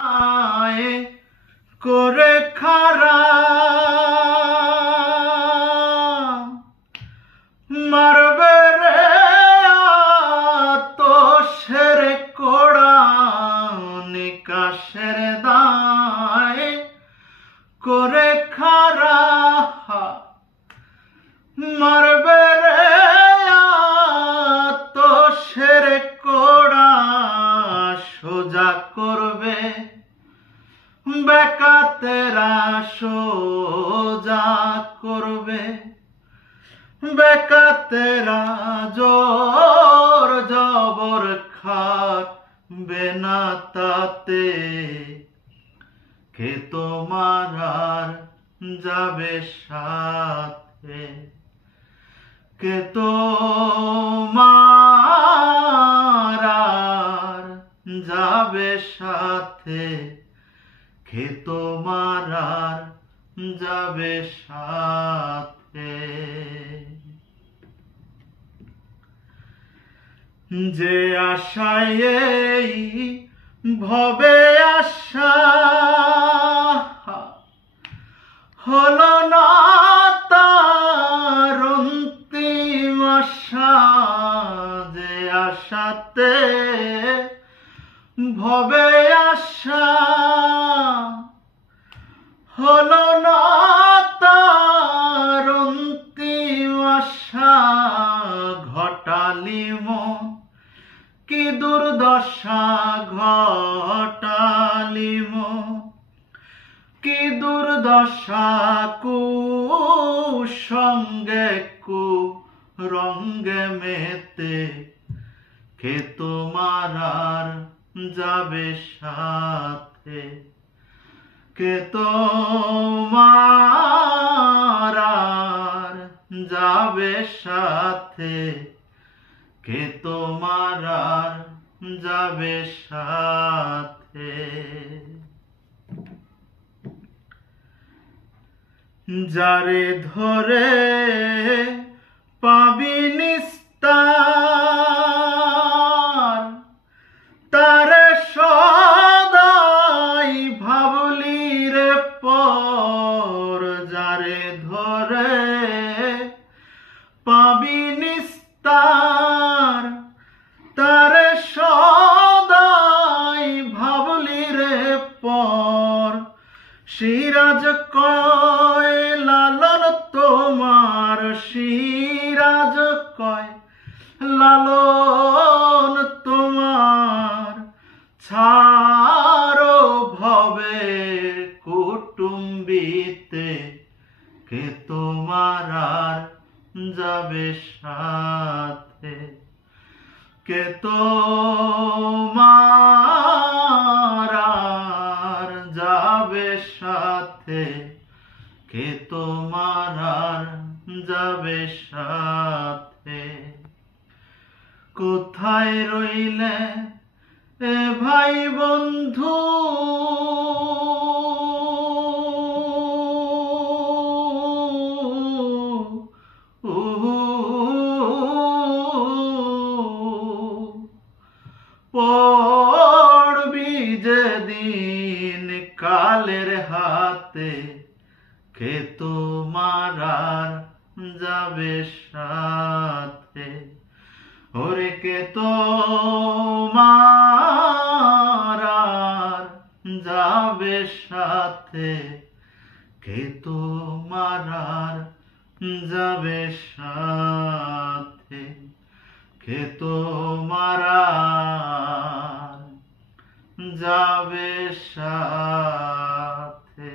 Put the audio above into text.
আয়ে করে খারা মারবে রে আতশের কোড়া নিকাশের দায় করে খারা মারবে রে আতশের কোড়া সোজা করবে বেকাতেরা সোজা করবে বেকাতেরা জোর জবর খাটবে না তাতে কে তোমার আর যাবে সাথে কে তোমার আর যাবে সাথে কে তোমার আর যাবে সাথে যে আশায় এই ভবে আশা হলো না তার অন্তিম আশা যে আশাতে ভবে আশা হলো না তার অন্তিম আশা ঘটালি মন কি দুর্দশা ঘটালি মন কি দুর্দশা কুসঙ্গে কুরঙ্গে মেতে কে তোমার আর যাবে সাথে কে তোমার আর যাবে সাথে কে তোমার আর যাবে সাথে যারে ধরে পাবি নিস্তার তারে সদাই ভাবলি রে পর যারে ধরে পাবি নিস্তার তারে সদাই ভাবলি রে পর সিরাজ কয় লালন তোমার সিরাজ কয় লালন তোমার ছাড়ো ভবের কুটুম্বিতে কে তোমার আর যাবে সাথে কে তোমার আর যাবে সাথে কে তোমার আর যাবে সাথে কোথায় রইলে এ ভাই বন্ধু পড়বি যেদিন কালের হাতে কে তোমার আর যাবে সাথে ওরে কে তোমার আর যাবে সাথে কে তোমার আর যাবে সাথে কে তোমার আর যাবে সাথে